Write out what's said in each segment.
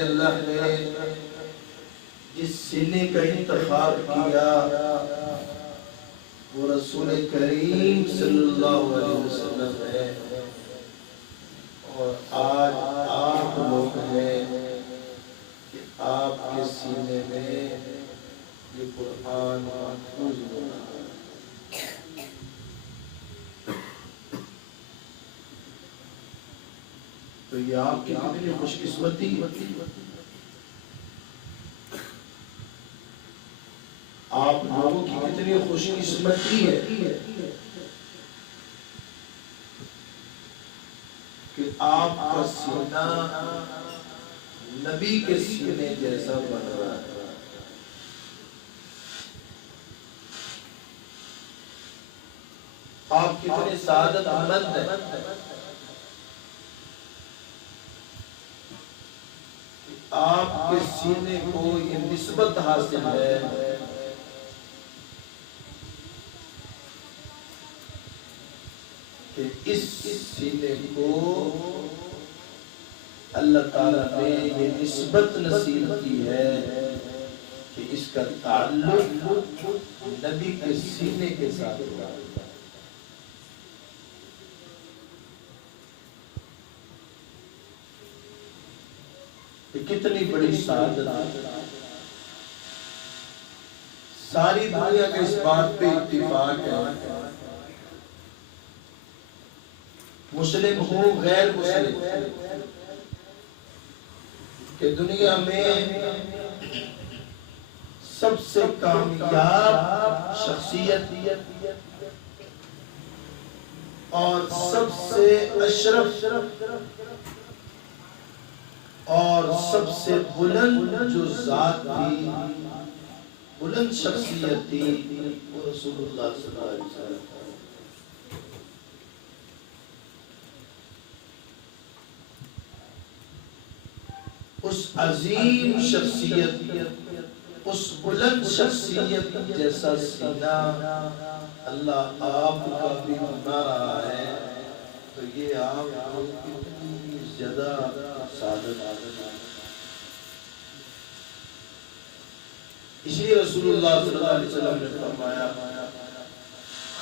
اللہ نے جس سینے کا انتخاب کیا وہ رسول کریم صلی اللہ علیہ وسلم ہے، اور آج آپ لوگ ہیں کہ آپ کے سینے میں یہ قرآن محفوظ ہو رہا ہے۔ تو یہ آپ کی کتنی خوش قسمتی، آپ لوگوں کی کتنی خوش قسمتی ہے کہ آپ کا سینہ نبی کے سینے جیسا بن رہا ہے۔ آپ کتنے سعادت مند ہیں کہ آپ کے سینے کو یہ نسبت حاصل ہے کہ اس سینے کو اللہ تعالیٰ نے یہ نسبت نصیب کی ہے کہ اس کا تعلق نبی کے سینے کے ساتھ ہوا۔ یہ کتنی بڑی سعادت ہے۔ ساری دنیا کے اس بات پہ اتفاق ہے، مسلم ہو غیر مسلم، کہ دنیا میں سب سے کامیاب شخصیت اور سب سے اشرف اور سب سے بلند جو ذات تھی، بلند شخصیت تھی، وہ رسول اللہ صلی اللہ علیہ وسلم۔ اس عظیم شخصیت، اس بلند شخصیت جیسا سینہ اللہ آپ کا بھی بنا رہا ہے، تو یہ آپ کو کتنی زیادہ سعادت ہے۔ اسی لیے رسول اللہ صلی اللہ علیہ وسلم نے فرمایا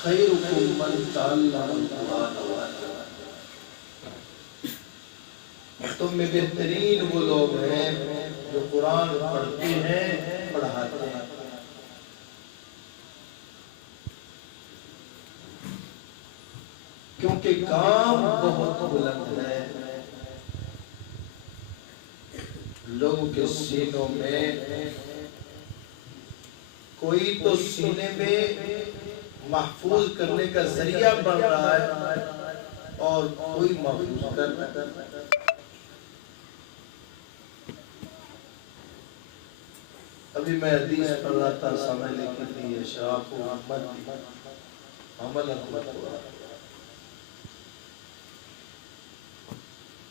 خیرکم من تعلم القرآن وعلمہ، تم میں بہترین وہ لوگ ہیں جو قرآن پڑھتے ہیں، پڑھاتے ہیں۔ کیونکہ کام بہت بلند ہے، لوگوں کے سینوں میں کوئی تو سینے میں محفوظ کرنے کا ذریعہ بن رہا ہے اور کوئی محفوظ کر رہا ہے۔ ابھی میں حدیث پڑھ رہا تھا، سامنے لکھی تھی اشراف امت عمل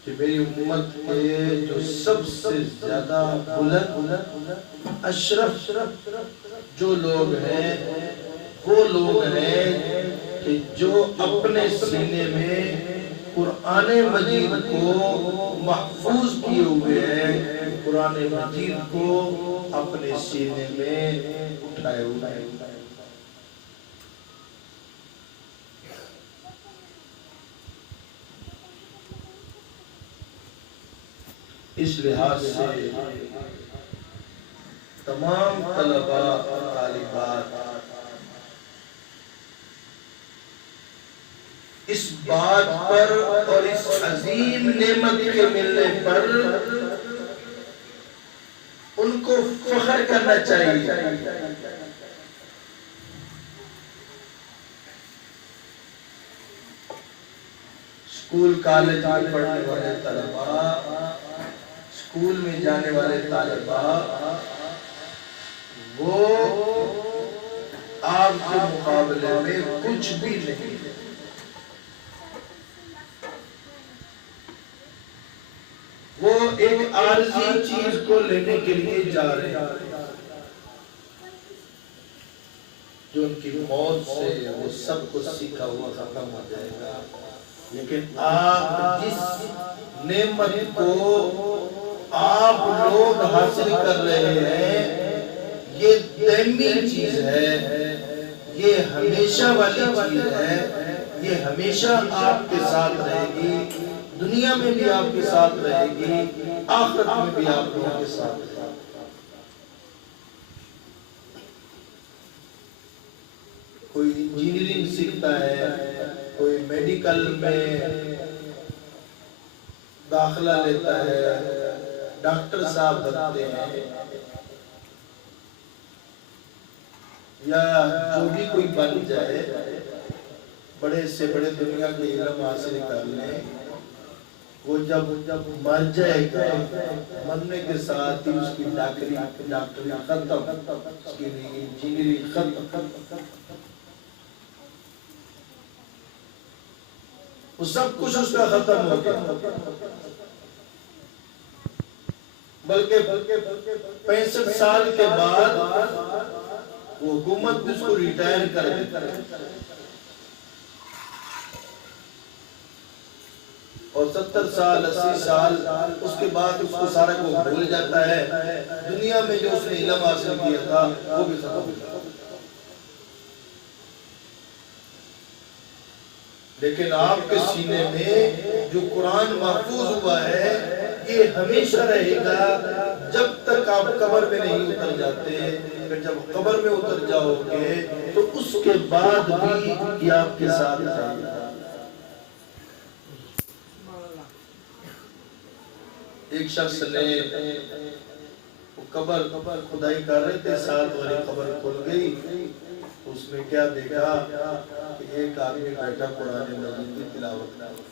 کہ میری امت کے جو سب سے زیادہ بلند اشرف جو لوگ ہیں وہ لوگ ہیں کہ جو اپنے سینے میں قرآن مجید کو محفوظ کیے ہوئے ہیں، قرآن مجید کو اپنے سینے میں اٹھائے ہوئے ہیں۔ اس لحاظ سے تمام طلباء اور طالبات اس بات پر اور اس عظیم نعمت کے ملنے پر ان کو فخر کرنا چاہیے۔ اسکول کالج میں پڑھنے والے طلباء، اسکول میں جانے والے طالباء، وہ آپ کے مقابلے میں کچھ بھی نہیں ہے۔ وہ ایک عارضی چیز کو لینے کے لیے جا رہے ہیں جو ان کی موت سے وہ سب کچھ سیکھا ہوا ختم ہو جائے گا، لیکن آپ جس نعمت کو آپ لوگ حاصل کر رہے ہیں یہ دائمی چیز ہے، یہ ہمیشہ والی چیز ہے، یہ ہمیشہ آپ کے ساتھ رہے گی، دنیا میں بھی آپ کے ساتھ رہے گی، آخرت میں بھی آپ لوگوں کے ساتھ رہے گی۔ کوئی انجینئرنگ سیکھتا ہے، کوئی میڈیکل میں داخلہ لیتا ہے، ڈاکٹر صاحب بنتے ہیں، یا جو بھی کوئی بن جائے، بڑے سے بڑے دنیا کے علم حاصل کر لیں، وہ جب مر جائے گا، مرنے کے ساتھ ہی اس کی ڈاکٹری ختم، اس کی انجینئرنگ ختم، وہ سب کچھ اس کا ختم ہو گیا۔ بلکہ 65 سال کے بعد وہ حکومت بھی اس کو ریٹائر کر دیتا ہے، اور 70 سال 80 سال اس کے بعد اس کو سارا کو بھول جاتا ہے، دنیا میں جو اس نے علم حاصل کیا تھا وہ بھی ختم ہو جاتا ہے۔ لیکن آپ کے سینے میں جو قرآن محفوظ ہوا ہے یہ ہمیشہ رہے گا جب تک آپ قبر میں نہیں اتر جاتے، پھر جب قبر میں اتر جاؤ گے تو اس کے بعد بھی یہ آپ کے ساتھ رہے گا۔ ایک شخص نے قبر کھدائی کر رہے تھے، 7 والی قبر کھل گئی، اس میں کیا دیکھا کہ ایک آدمی بیٹھا قرآن مجید کی تلاوت کر رہا۔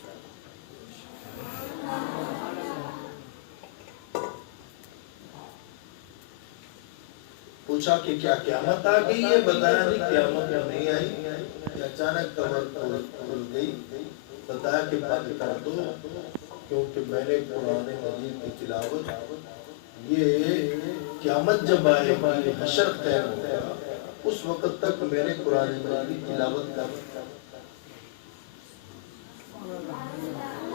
پوچھا کہ کیا قیامت آ گئی ہے؟ بتایا نہیں قیامت نہیں آئی، اچانک قبر کھل گئی۔ بتایا کہ بند کر دو، کیونکہ میں نے قرآن مجید کی تلاوت، یہ قیامت جب آئے گی، حشر قائم ہوگا، اس وقت تک میں نے قرآن مجید کی تلاوت کر،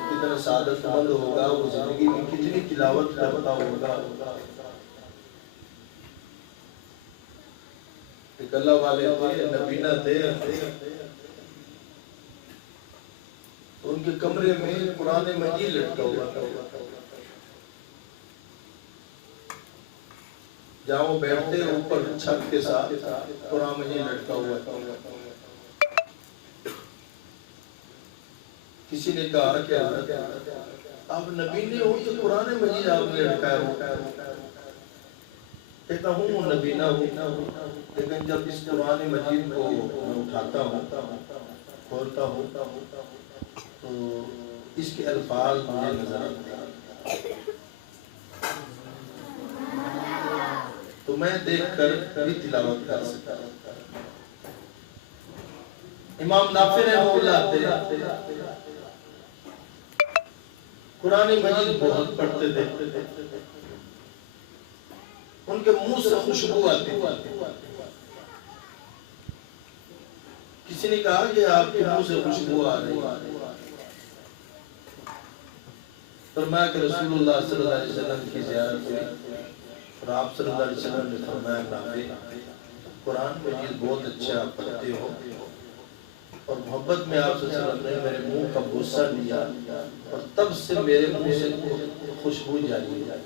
کتنا سعادت مند ہوگا، وہ زندگی میں کتنی تلاوت کرتا ہوگا۔ ایک اللہ والے تھے، نبینا تھے، ان کے کمرے میں قرآن مجید لٹکا ہوا تھا، جہاں وہ بیٹھتے اوپر چھت کے ساتھ قرآن مجید لٹکا ہوا تھا۔ کسی نے کہا کہ آپ نبی نے ہو تو قرآن مجید آپ نے لٹکایا ہو؟ کہتا ہوں نبی نہ ہوں، لیکن جب اس قرآن مجید کو میں اٹھاتا ہوں، کھولتا ہوں، تو اس کے الفاظ مجھے نظر آتے ہیں، تو میں دیکھ کر بھی تلاوت کر سکتا ہوں۔ امام نافع رحمہ اللہ تھے، قرآن مجید بہت پڑھتے تھے، ان کے منہ سے خوشبو آتی تھی۔ کسی نے کہا کہ آپ کے منہ سے خوشبو آ رہی ہے، فرمایا کہ رسول اللہ صلی اللہ علیہ وسلم کی زیارت ہوئی، اور آپ صلی اللہ علیہ وسلم نے فرمایا نافع قرآن مجید بہت اچھا آپ پڑھتے ہو، اور محبت میں آپ صلی اللہ علیہ وسلم نے میرے منہ کا بوسہ لیا، اور تب سے میرے منہ سے خوشبو جاری ہے۔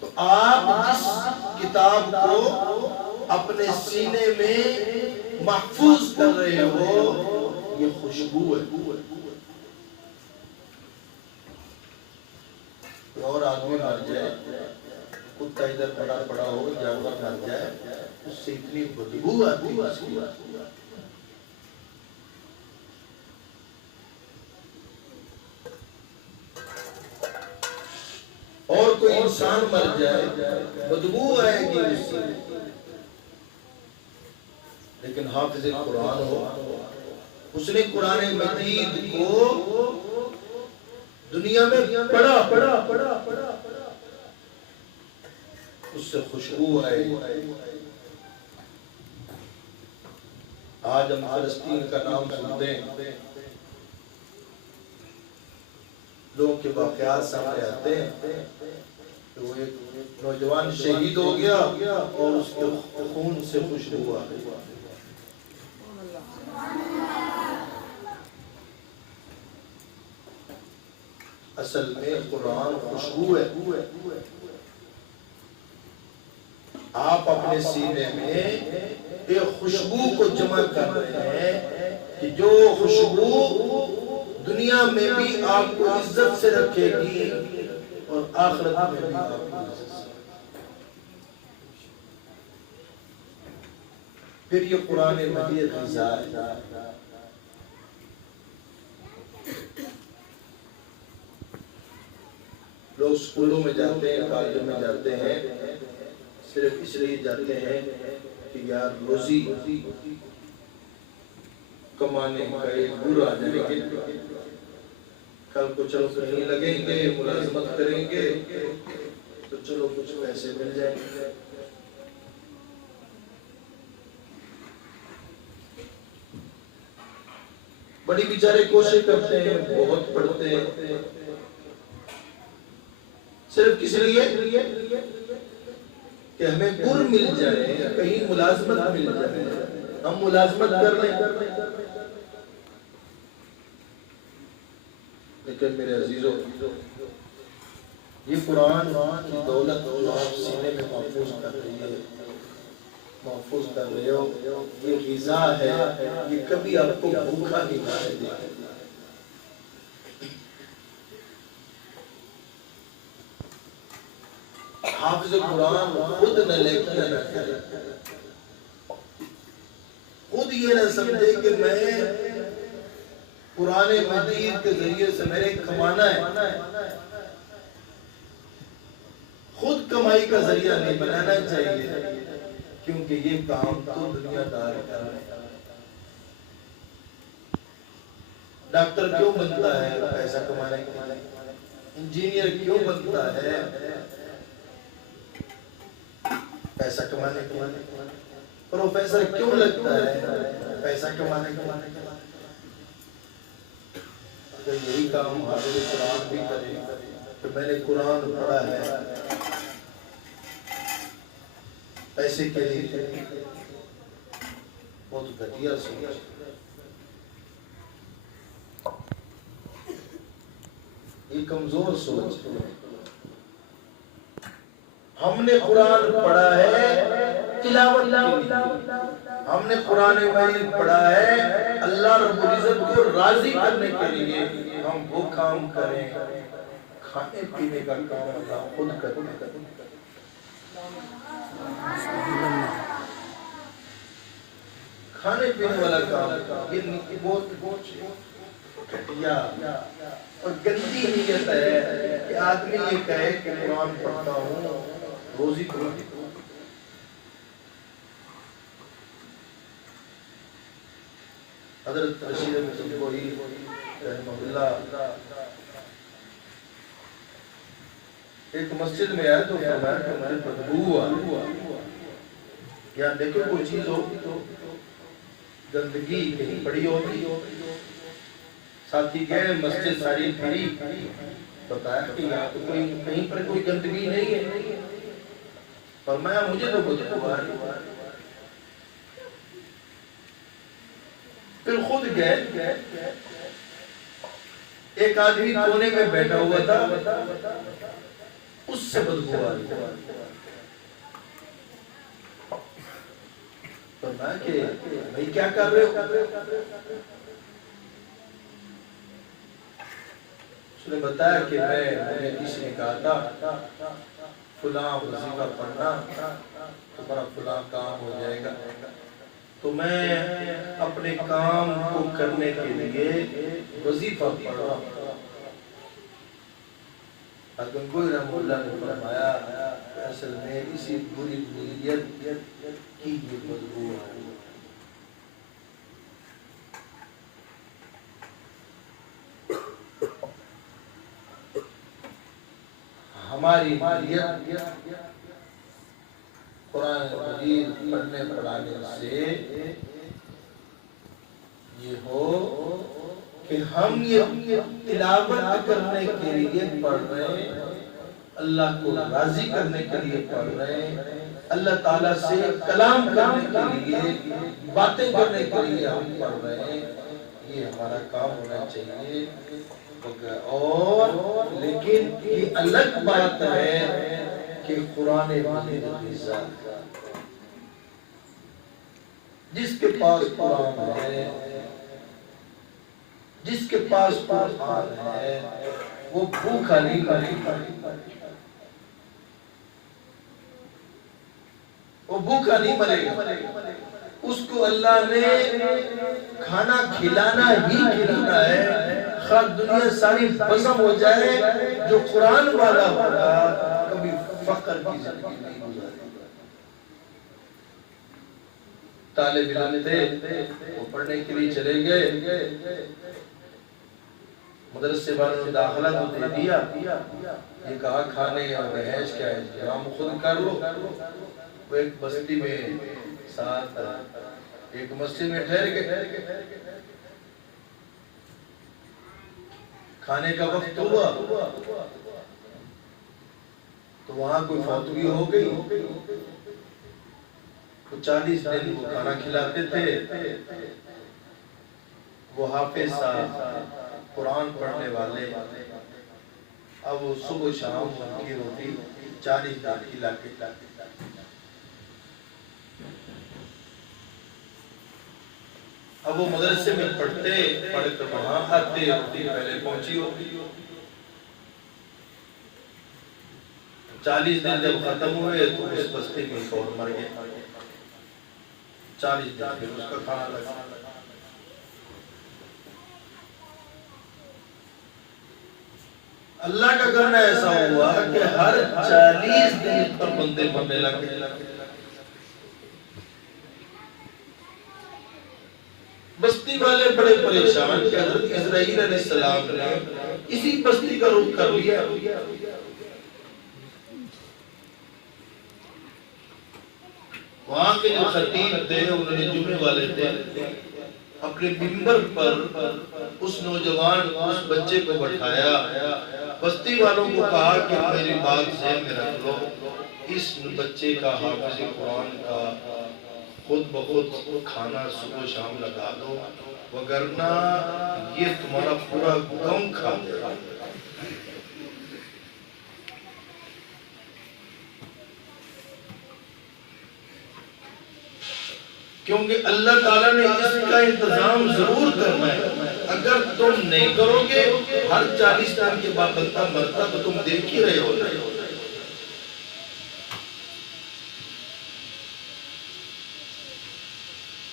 تو آپ جس کتاب کو اپنے سینے میں محفوظ کر رہے ہو یہ خوشبو ہے۔ اور آدمی مر جائے، کتا ادھر پڑا پڑا ہو، جانور مر جائے، اس سے اتنی بدبو آتی ہے۔ اور کوئی انسان مر جائے بدبو آئے گی اس سے، لیکن حافظ قرآن ہو، اس نے قرآن مجید کو دنیا میں پڑھا، اس سے خوشبو آئے گی۔ آج ہم فلسطین کا نام سنتے ہیں، لوگوں کے واقعات سامنے آتے ہیں کہ وہ ایک نوجوان شہید ہو گیا اور اس کے خون سے خوشبو آ گئی. اصل میں قرآن خوشبو ہے. آپ اپنے سینے میں ایک خوشبو کو جمع کر رہے ہیں کہ جو خوشبو دنیا میں بھی آپ کو عزت سے رکھے گی اور آخرت میں بھی آپ کو عزت سے. پھر یہ قرآن مجید غذا ہے. لوگ سکولوں میں جاتے ہیں، کالجوں میں جاتے ہیں، صرف اس لیے جاتے ہیں کہ یار روزی کمانے کا ایک برا جائے گا، کل کو چلو کہیں لگیں گے، ملازمت کریں گے تو چلو کچھ پیسے مل جائیں گے. بڑی بیچارے کوشش کرتے ہیں، بہت پڑھتے ہیں، صرف کس لیے کہ ہمیں گر مل جائے، کہیں ملازمت مل جائے، ہم ملازمت کر لیں. لیکن میرے عزیزوں، یہ قرآن کی دولت جو آپ سینے میں محفوظ کر رہی ہے، محفوظ کر رہے ہو، یہ غذا ہے، یہ کبھی آپ کو بھوکا نہیں مارے دے. حافظ قرآن خود نہ لکھے نہ کرے، خود یہ نہ سمجھے کہ میں قرآن مجید کے ذریعے سے میرے کمانا ہے. خود کمائی کا ذریعہ نہیں بنانا چاہیے، کیونکہ یہ کام تو دنیا دار کر رہے ہیں. ڈاکٹر کیوں بنتا ہے؟ پیسہ کمانے کے لیے. انجینئر کیوں بنتا ہے؟ پیسہ کمانے کے لیے. پروفیسر کیوں لگتا ہے؟ پیسہ کمانے کے لیے. اگر یہی کام حافظ قرآن بھی کرے کہ میں نے قرآن پڑھا ہے پیسے کے لیے، بہت گھٹیا سوچ. یہ کمزور سوچ. ہم نے قرآن پڑھا ہے تلاوت کے لیے، ہم نے قرآن مجید پڑھا ہے اللہ رب العزت کو راضی کرنے کے لیے. ہم وہ کام کریں، کھانے پینے کا کام اللہ خود کریں. کھانے پینے والا کام یہ بہت گھٹیا اور گندی نیت ہے کہ آدمی یہ کہے کہ قرآن پڑھتا ہوں، روزی کروں. حضرت رشید مصطفی رحمہ اللہ ایک مسجد میں آئے تو فرمایا کہ مجھے بدبو ہوا. یہاں دیکھو کوئی چیز ہو تو گندگی کہیں پڑی ہوتی. ساتھی گئے، مسجد ساری پھری، بتایا کہ یہاں تو کہیں پر کوئی گندگی نہیں ہے. فرمایا مجھے تو بدبو آ رہی. پھر خود گئے، ایک آدمی کونے میں بیٹھا ہوا تھا، اس سے بدبو آ رہی. فرمایا کہ بھائی کیا کر رہے ہو؟ اس نے بتایا کہ مجھے کسی نے کہا تھا فلاں وظیفہ پڑھنا تمہارا فلاں کام ہو جائے گا، تو میں اپنے کام کو کرنے کے لیے وظیفہ پڑھ رہا ہوں. گنگوئی رحمہ اللہ نے فرمایا اصل میں اسی بری نیت کی یہ بدبو ہے. ہماری نیت قرآن مجید پڑھنے پڑھانے سے یہ ہو کہ ہم یہ تلاوت کرنے کے لیے پڑھ رہے ہیں، اللہ کو راضی کرنے کے لیے پڑھ رہے ہیں، اللہ تعالیٰ سے کلام کرنے کے لیے، باتیں کرنے کے لیے ہم پڑھ رہے ہیں، یہ ہمارا کام ہونا چاہیے۔ اور لیکن یہ الگ بات ہے کہ قرآن مجید غذا، جس کے پاس قرآن ہے، جس کے پاس قرآن ہے، وہ بھوکا نہیں مرے، وہ بھوکا نہیں مرے گا۔ اس کو اللہ نے کھانا کھلانا ہی کھلانا ہے، خواہ دنیا ساری بزم ہو جائے، جو قرآن والا ہوگا کبھی فقر کی زندگی نہیں گزارے۔ طالب علم تھے، وہ پڑھنے کے لیے چلے گئے، مدرسے والوں نے داخلہ تو دے دیا، یہ کہا کھانے اور رہائش کیا ہے انتظام خود کر لو۔ وہ ایک بستی میں ساتھ ایک مسجد میں ٹھہر گئے، کھانے کا وقت ہوا تو وہاں کوئی فوتگی ہو گئی، وہ 40 دن وہ کھانا کھلاتے تھے، وہ حافظ صاحب قرآن پڑھنے والے، اب وہ صبح شام ان کی روٹی 40 دن کھلا کے اب وہ مدرسے میں پڑھتے، پڑھ کر وہاں آتے، روٹی پہلے پہنچی ہوتی، 40 دن جب ختم ہوئے تو اس بستی میں فور مر گئے، 40 دن پھر اس کا کھانا لگا۔ اللہ کا کرنا ایسا ہوا کہ ہر 40 دن پر بندے مرنے لگے۔ بستی والے بڑے پریشان کہ حضرت اسرائیل علیہ السلام نے اسی بستی کا رخ کر لیا۔ وہاں کے جو خطیب تھے، انہوں نے جمعے والے تھے، اپنے منبر پر اس نوجوان اس بچے کو بٹھایا، بستی والوں کو کہا کہ میری بات ذہن میں رکھ لو، اس بچے کا حافظ قرآن کا خود بخود کھانا صبح شام لگا دو، وگرنہ یہ تمہارا پورا گم کھا دے گا۔ کیونکہ اللہ تعالیٰ نے اس کا انتظام ضرور کرنا ہے، اگر تم نہیں کرو گے ہر 40 دن کے بعد بندہ مرتا تو تم دیکھ ہی رہے ہو۔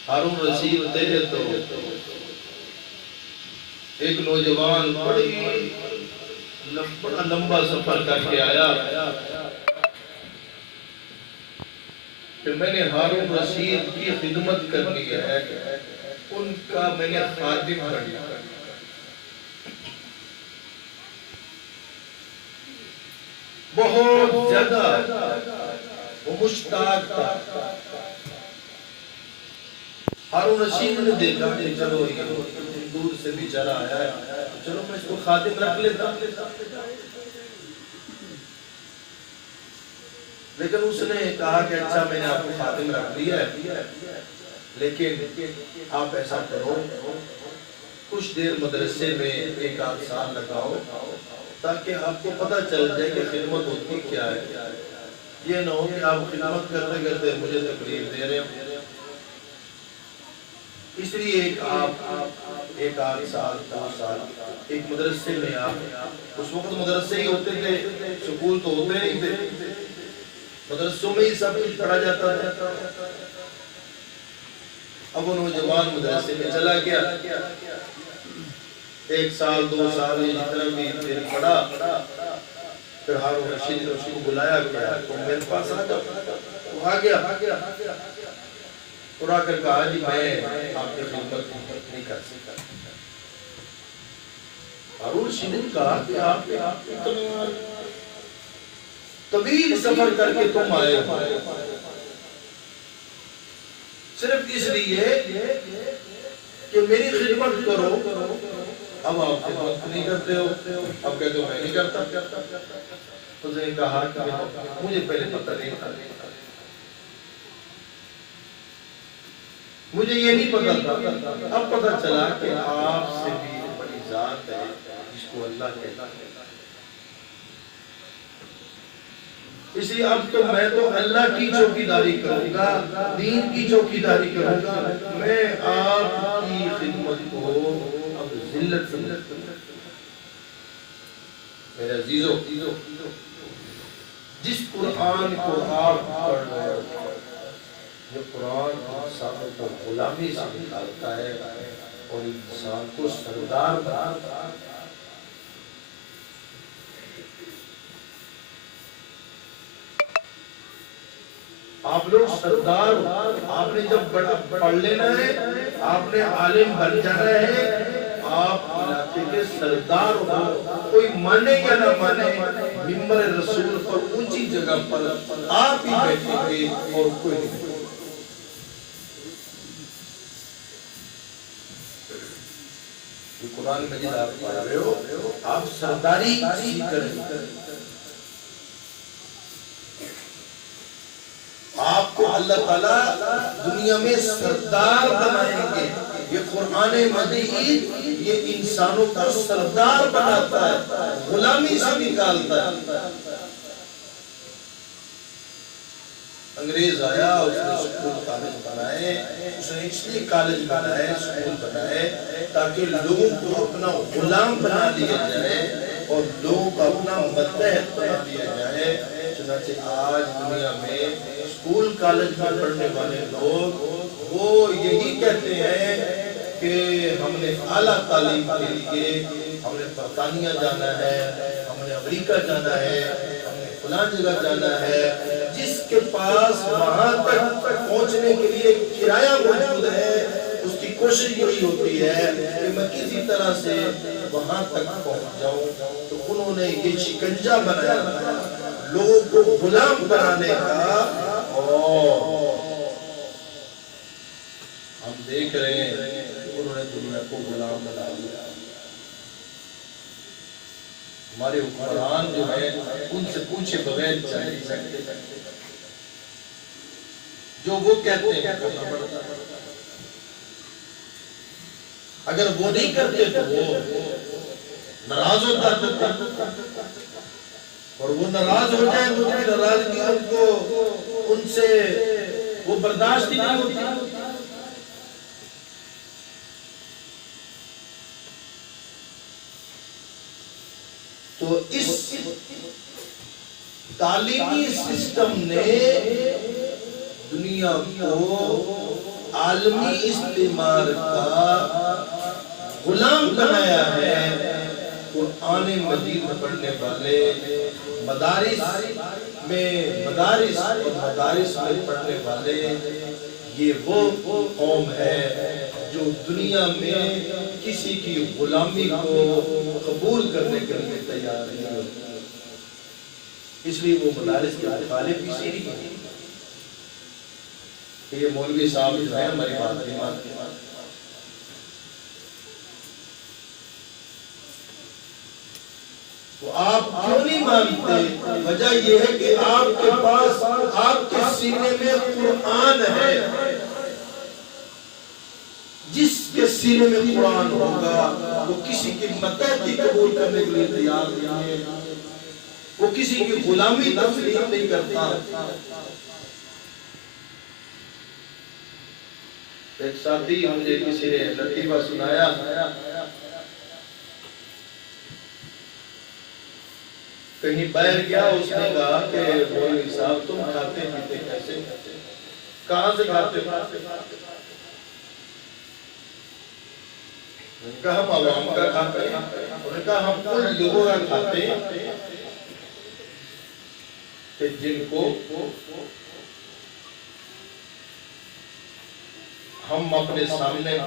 ہارون رشید تھے تو ایک نوجوان بڑا لمبا سفر کر کے آیا کہ میں نے ہارون رشید کی خدمت کرنی ہے، ان کا میں نے خادم بننا ہے۔ بہت زیادہ وہ مشتاق تھا۔ ہارون رشید نے دیکھا کہ چلو یہ دور سے بھی چلا آیا ہے، چلو میں اس کو خادم رکھ لیتا، لیکن اس نے کہا کہ اچھا میں نے آپ کو خادم رکھ لیا ہے، لیکن آپ ایسا کرو کچھ دیر مدرسے میں 1-8 سال لگاؤ تاکہ آپ کو پتہ چل جائے کہ خدمت ہوتی کیا ہے، یہ نہ ہو کہ آپ خدمت کرتے کرتے مجھے تکلیف دے رہے ہو۔ اس لیے آپ 1-8 سال 2 سال ایک مدرسے میں آپ، اس وقت مدرسے ہی ہوتے تھے، سکول تو ہوتے نہیں تھے، مدرسوں میں ہی سب کچھ پڑھا جاتا تھا۔ اب وہ نوجوان مدرسے میں چلا گیا، 1 سال 2 سال جتنا بھی دیر پڑھا، پھر ہارون رشید نے اس کو بلایا کہ تم میرے پاس آ جاؤ، وہ آ گیا اور آ کر کہا جی میں آپ کی خدمت نہیں کر سکتا۔ ہارون رشید نے کہا کہ آپ اتنا طویل سفر کر کے تم آئے ہو صرف اس لیے کہ میری خدمت کرو، اب آپ خدمت نہیں کرتے ہو، اب کہتے ہو میں نہیں کرتا۔ اس نے کہا کہ مجھے پہلے پتہ نہیں تھا، مجھے یہ نہیں پتا تھا، اب پتہ چلا کہ آپ سے بھی بڑی ذات ہے جس کو اللہ کہتا ہے۔ اس لیے اب تو میں تو اللہ کی چوکیداری کروں گا، دین کی چوکیداری کروں گا، میں آپ کی خدمت کو اب ذلت سمجھتا ہوں۔ میرے عزیزو، جس قرآن کو آپ پڑھ رہے ہو، یہ قرآن انسانوں کو غلامی سے نکالتا ہے اور انسان کو سردار بناتا ہے۔ آپ لوگ سردار ہو، آپ نے جب بڑا پڑھ لینا ہے، آپ نے عالم بن جانا ہے، آپ علاقے کے سردار ہو، کوئی مانے یا نہ مانے، منبر رسول پر اونچی جگہ پر آپ ہی بیٹھیں گے اور کوئی نہیں۔ قرآن مجید آپ پڑھ رہے ہو، آپ سرداری سیکھ رہے ہیں، آپ کو اللہ تعالیٰ دنیا میں سردار بنائیں گے۔ یہ قرآن مجید یہ انسانوں کو سردار بناتا ہے، غلامی سے نکالتا ہے۔ انگریز آیا، اس نے سکول کالج بنائے، اس نے اس لیے کالج بنائے، سکول بنائے تاکہ لوگوں کو اپنا غلام بنا لیا جائے اور لوگوں کو اپنا متحد بنا لیا جائے۔ چنانچہ آج دنیا میں سکول کالج میں پڑھنے والے لوگ وہ یہی کہتے ہیں کہ ہم نے اعلیٰ تعلیم کے لیے ہم نے برطانیہ جانا ہے، ہم نے امریکہ جانا ہے، ہم نے فلاں جگہ جانا ہے۔ جس کے پاس وہاں تک پہنچنے کے لیے کرایہ موجود ہے، اس کی کوشش یہی ہوتی ہے کہ میں کسی طرح سے وہاں تک پہنچ جاؤں۔ تو انہوں نے یہ شکنجہ بنایا لوگوں کو غلام بنانے کا، اور ہم دیکھ رہے ہیں انہوں نے دنیا کو غلام بنا لیا۔ ہمارے حکمران جو ہے ان سے پوچھے بغیر چل نہیں سکتے، جو وہ کہتے ہیں کرنا پڑتا ہے، اگر وہ نہیں کرتے تو وہ ناراض ہوتا ہے، اور وہ ناراض ہو جائے تو ان کی ناراضگی ان کو ان سے وہ برداشت ہی نہیں ہوتی۔ تو اس تعلیمی سسٹم نے دنیا کو عالمی استعمار کا غلام بنایا ہے۔ قرآن مجید پڑھنے والے مدارس میں پڑھنے والے یہ وہ قوم ہے جو دنیا میں کسی کی غلامی کو قبول کرنے کے لیے تیار نہیں ہوتی، اس لیے وہ مدارس کے مخالف اسی لیے ہیں کہ یہ مولوی صاحب جو ہے ہماری بات نہیں مانتے۔ تو آپ کیوں نہیں مانتے؟ وجہ یہ ہے کہ آپ کے پاس آپ کے سینے میں قرآن ہے۔ جس کے سینے میں قرآن ہوگا وہ کسی کی متحدی قبول کرنے کے لیے تیار نہیں ہے، وہ کسی کی غلامی تسلیم نہیں کرتا۔ ایک ساتھی مجھے کسی نے لطیفہ سنایا، کہیں باہر گیا، اس نے کہا کہ مولوی صاحب تم کھاتے پیتے کیسے، کہاں سے کھاتے پیتے؟ میں نے کہا ہم عوام کا کھاتے ہیں، انہوں نے کہا ہم ان لوگوں کا کھاتے ہیں کہ جن کو ہم اپنے سامنے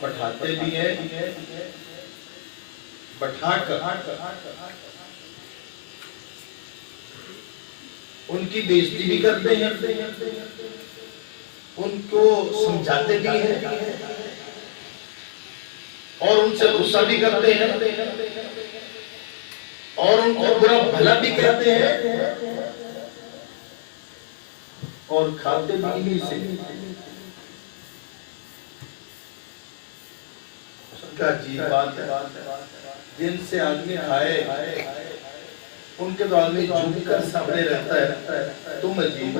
بٹھاتے بھی ہیں، بٹھا کر ان کی بےعزتی بھی کرتے ہیں، ان کو سمجھاتے بھی ہیں، اور ان سے غصہ بھی کرتے ہیں اور ان کو برا بھلا بھی کہتے ہیں اور کھاتے بھی انہی سے۔ کیا عجیب بات ہے، جن سے آدمی کھائے ان کے تو آدمی جھک کر سامنے رہتا ہے، تم عجیب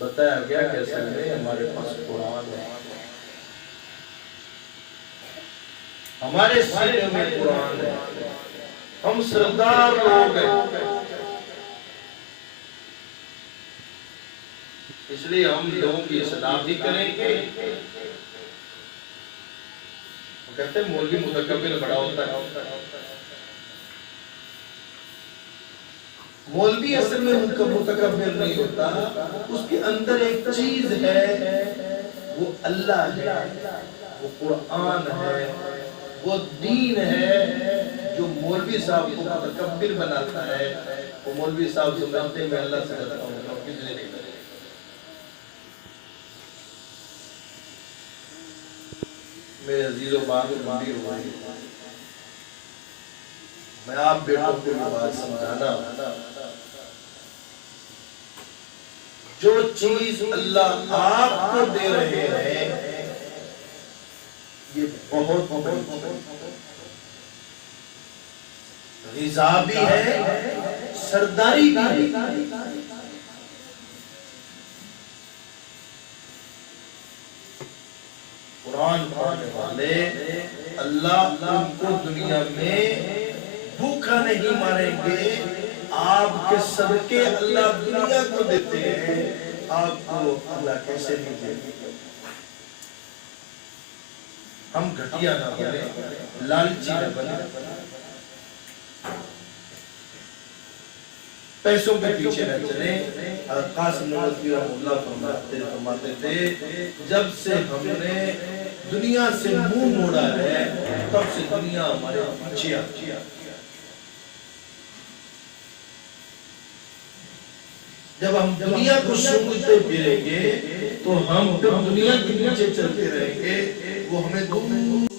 بتایا گیا کہ اصل میں ہمارے پاس قرآن ہے، ہمارے سینے میں قرآن ہے، ہم سردار لوگ ہیں، اس لیے ہم لوگوں کی اصلاح بھی کریں گے۔ وہ کہتے ہیں مولوی متکبر بڑا ہوتا ہے، مولوی اصل میں متکبر نہیں ہوتا، اس کے اندر ایک چیز ہے، وہ اللہ ہے، وہ قرآن ہے، وہ دین ہے، جو مولوی صاحب کو متکبر بناتا ہے۔ وہ مولوی صاحب سمجھتے ہیں میں اللہ سے ڈرتا ہوں، کس لیے نہیں ڈرتا؟ میرے عزیز و بات لمبی ہو گئی، میں آپ بیٹوں کو یہ بات سمجھانا، جو چیز اللہ آپ کو دے رہے ہیں یہ بہت بڑی غذا بھی ہے، سرداری بھی ہے۔ قرآن پڑھنے والے اللہ ان کو دنیا میں بھوکا نہیں ماریں گے، آپ کے صدقے اللہ دنیا کو دیتے ہیں، آپ کو اللہ کیسے نہیں دے گے؟ ہم گھٹیا نہ بنے، لالچی نہ بنے، پیسوں کے پیچھے نہ چلیں۔ قاسم نانوتوی رحمہ اللہ فرماتے تھے جب سے ہم نے دنیا سے منہ موڑا ہے تب سے دنیا ہمارے پیچھے آتی ہے۔ جب ہم دنیا کو سوچتے پھریں گے تو ہم پھر دنیا کے پیچھے چلتے رہیں گے، وہ ہمیں دور